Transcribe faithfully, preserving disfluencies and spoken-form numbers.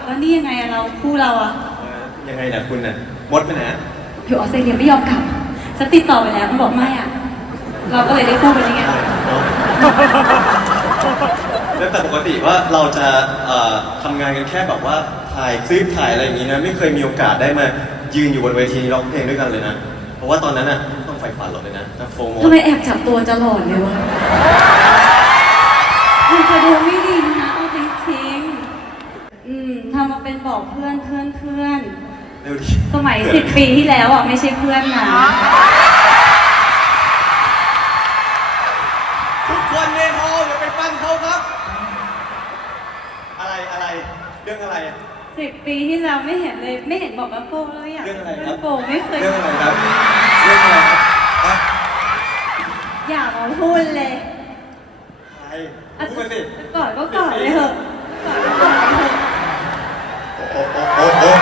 แล้วนี่ยังไงอะเราคู่เราอะเออยังไงนะคุณน่ะมดไปไหนอะอยู่ออสเตรเลียไม่ยอมกลับฉันติดต่อไปแล้วมันบอกไม่อะเราก็เลยได้คู่กันยังไงเนาะแล้วแต่ปกติว่าเราจะเอ่อทำงานกันแค่แบบว่าถ่ายคลิปถ่ายอะไรอย่างนี้นะไม่เคยมีโอกาสได้มายืนอยู่บนเวทีร้องเพลงด้วยกันเลยนะเพราะว่าตอนนั้นอ่ะต้องไฟฝันเราเลยนะถ้าโฟมทำไมแอบจับตัวจะหลอนเลยวะมันจะดูไม่ดีนะเอาจริงๆอืมทำมาเป็นบอกเพื่อนเพื่อนเพื่อนเร็วดิสมัยสิบปีที่แล้วอ่ะไม่ใช่เพื่อนนะทุกคนในฮอลล์อย่าไปปั้นเขาครับ อะไรอะไรเรื่องอะไรสิบปีที่แล้วไม่เห็นเลยไม่เห็นบอกว่าโปเลยอ่ะเรื่องอะไรครับโปไม่เคยเรื่องอะไรครับเรื่องอะไรครับอ่ะอย่ามาพูดเลยใครพูดมาสิก่อนก็ก่อนเลยเหอะก่อนก็ก่อนเลยเหอะโอ้โอ้โอ้โอ้